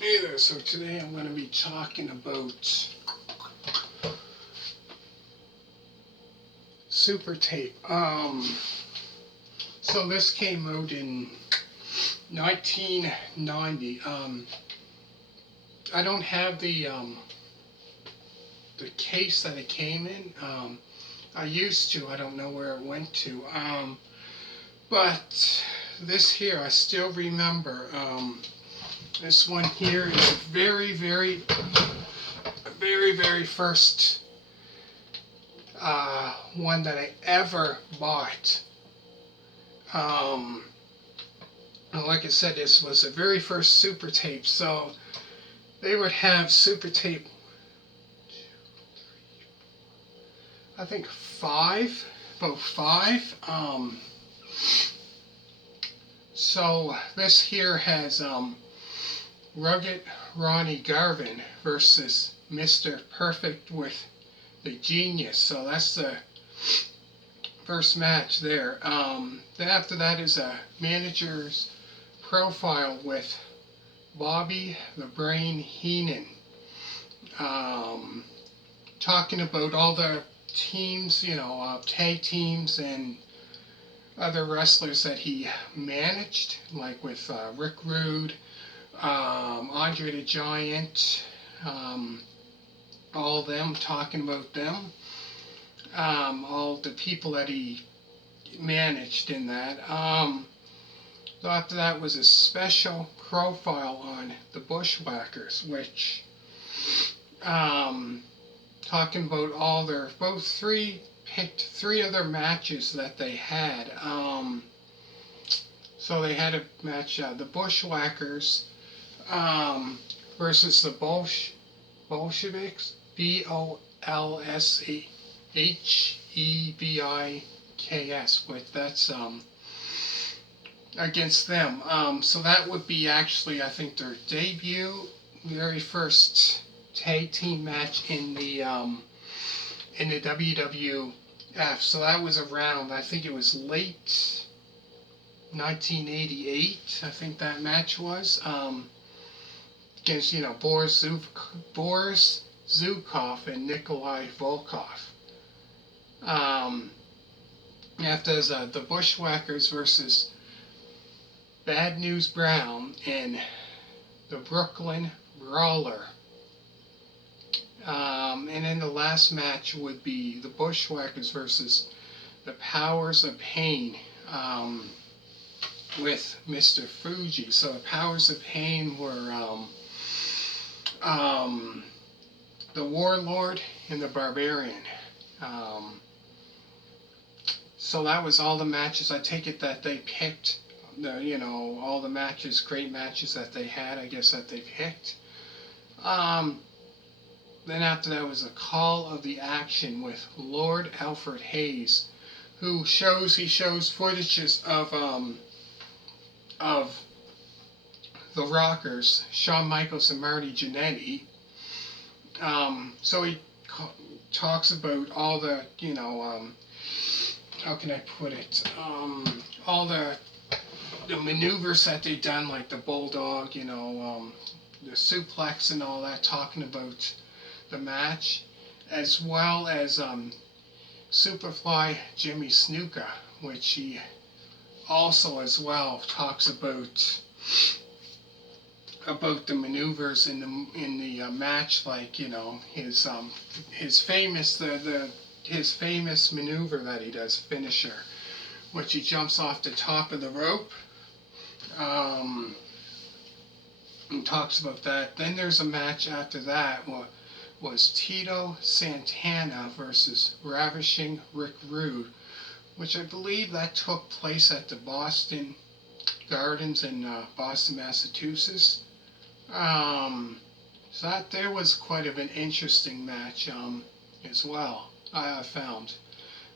Hey there, so today I'm going to be talking about Supertape. So this came out in 1990. I don't have the case that it came in. I used to. I don't know where it went to. But this here, I still remember. This one here is a very first one that I ever bought. And like I said, this was the very first Super Tape. So they would have Super Tape, I think about five. So this here has Rugged Ronnie Garvin versus Mr. Perfect with the Genius. So that's the first match there. Then after that is a manager's profile with Bobby the Brain Heenan. Talking about all the teams, tag teams and other wrestlers that he managed, like with Rick Rude, Andre the Giant, all of them, talking about them, all the people that he managed in that. So after that was a special profile on the Bushwhackers, which talking about all their picked three other matches that they had. So they had a match, the Bushwhackers versus the Bolsheviks, Bolsheviks, but that's against them. So that would be actually, I think, their very first tag team match in the WWF. So that was around, I think it was late 1988. I think that match was against Boris Zukov and Nikolai Volkov. After the Bushwhackers versus Bad News Brown and the Brooklyn Brawler. And then the last match would be the Bushwhackers versus the Powers of Pain with Mr. Fuji. So the Powers of Pain were the Warlord and the Barbarian. So that was all the matches. I take it that they picked, all the matches, great matches that they had, I guess, that they picked. Then after that was a Call of the Action with Lord Alfred Hayes, who shows footages of the Rockers, Shawn Michaels and Marty Jannetty. So he talks about all the, how can I put it, all the maneuvers that they've done, like the Bulldog, the suplex and all that, talking about the match, as well as Superfly Jimmy Snuka, which he also as well talks about the maneuvers in the match, like his famous his famous maneuver that he does, finisher, which he jumps off the top of the rope. And talks about that. Then there's a match after that. Was Tito Santana versus Ravishing Rick Rude, which I believe that took place at the Boston Gardens in Boston, Massachusetts. So that there was quite of an interesting match as well, I found.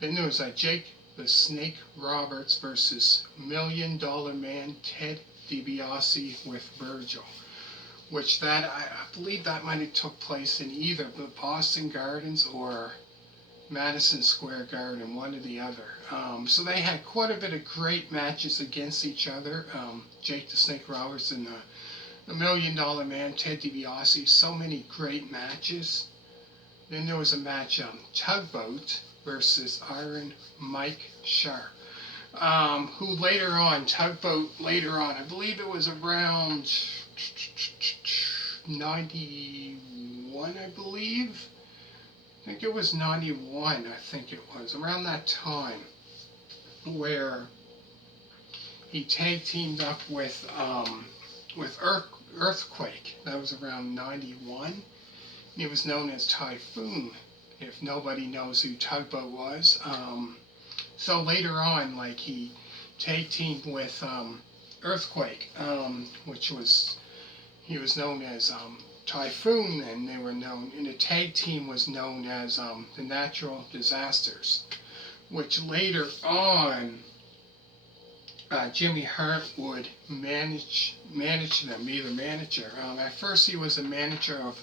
Then there was Jake the Snake Roberts versus $1 Million Man Ted DiBiase with Virgil, which that I believe that might have took place in either the Boston Gardens or Madison Square Garden, one or the other. So they had quite a bit of great matches against each other. Jake the Snake Roberts and the $1 Million Man, Ted DiBiase. So many great matches. Then there was a match, Tugboat versus Iron Mike Sharp. Who later on, Tugboat later on, I believe it was around 91, I believe. I think it was 91, I think it was, around that time, where he tag teamed up with Earthquake. That was around 91. He was known as Typhoon, if nobody knows who Tugboat was. So later on, like, he tag teamed with Earthquake, which was, he was known as Typhoon, and they were known, and the tag team was known as the Natural Disasters, which later on Jimmy Hart would manage them, be the manager. At first he was the manager of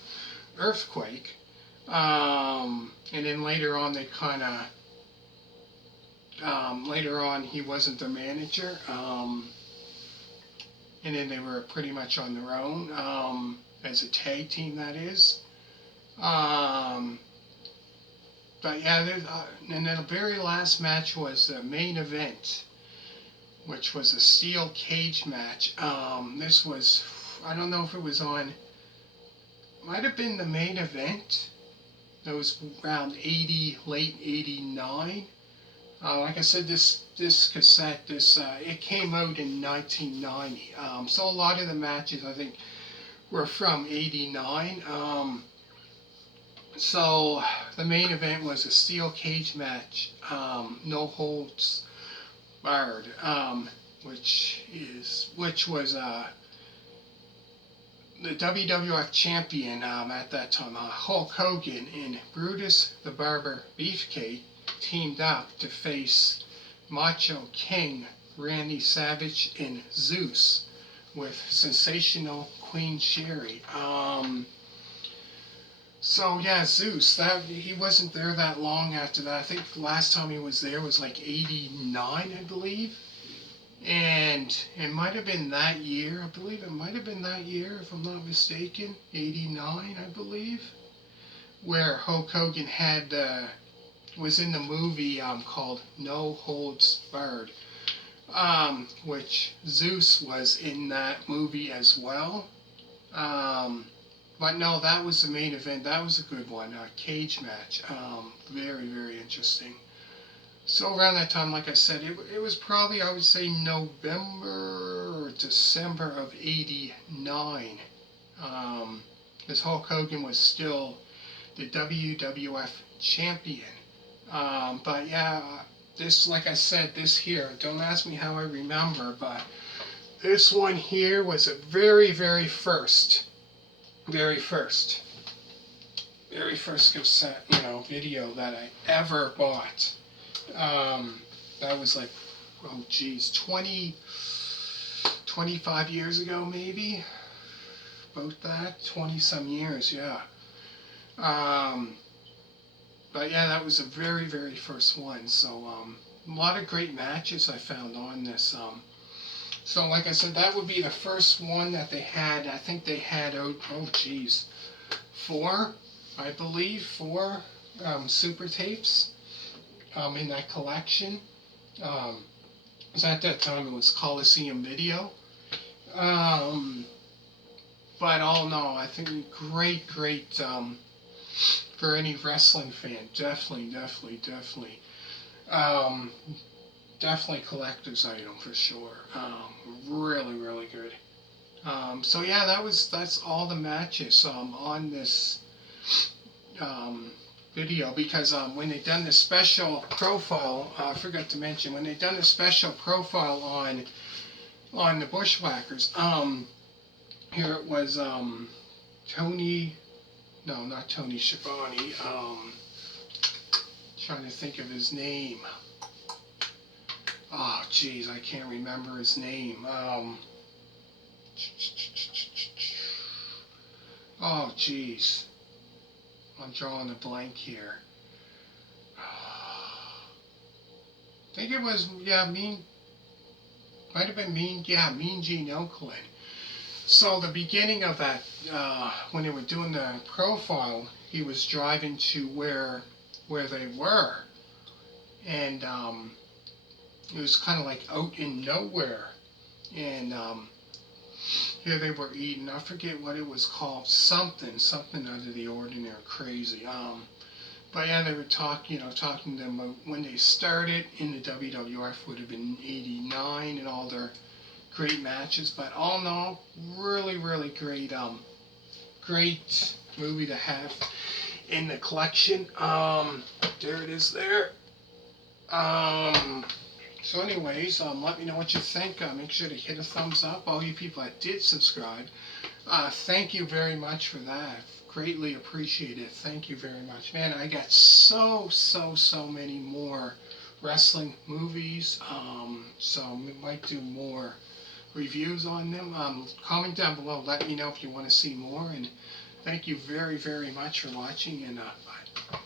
Earthquake, and then later on they kind of, later on he wasn't the manager, and then they were pretty much on their own, as a tag team, that is. But yeah, and then the very last match was the main event, which was a steel cage match. This was, I don't know if it was on, might have been the main event. It was around 80, late 89. Like I said, this cassette, it came out in 1990. So a lot of the matches, I think, were from 89. So the main event was a steel cage match, no holds barred, which was the WWF champion at that time, Hulk Hogan, and Brutus the Barber Beefcake teamed up to face Macho King, Randy Savage, and Zeus, with sensational Queen Sherry. So yeah, Zeus, he wasn't there that long after that. I think the last time he was there was like 89, I believe. And it might have been that year, I believe it might have been that year, if I'm not mistaken, 89, I believe, where Hulk Hogan was in the movie called No Holds Barred, which Zeus was in that movie as well. But no, that was the main event. That was a good one, a cage match. Very, very interesting. So around that time, like I said, it was probably, I would say, November or December of 89. Because Hulk Hogan was still the WWF champion. But yeah, this, like I said, this here, don't ask me how I remember, but this one here was a very, very first cassette, video that I ever bought. That was like, oh geez, 25 years ago maybe, about that, 20 some years, yeah. But yeah, that was the very, very first one. So a lot of great matches I found on this. So like I said, that would be the first one that they had. I think they had, oh geez, four super tapes in that collection. Because at that time it was Coliseum Video. But all in all, I think great, for any wrestling fan, definitely collector's item for sure. Really, really good. So yeah, that's all the matches on this video, because when they done the special profile, I forgot to mention, when they done the special profile on the Bushwhackers, here it was Tony, no, not Tony Schiavone, trying to think of his name. Oh geez, I can't remember his name. Oh geez, I'm drawing a blank here. I think it was, yeah, might have been Mean Gene Okerlund. So the beginning of that, when they were doing the profile, he was driving to where they were, and it was kind of like out in nowhere, and here they were eating. I forget what it was called. Something out of the ordinary, crazy. But yeah, they were talking to them about when they started in the WWF would have been '89 and all their great matches. But all in all, really, really great movie to have in the collection. There it is there. Um, so anyways, let me know what you think. Make sure to hit a thumbs up. All you people that did subscribe, thank you very much for that. Greatly appreciate it. Thank you very much. Man, I got so many more wrestling movies. So we might do more reviews on them. Comment down below. Let me know if you want to see more. And thank you very much for watching. And bye.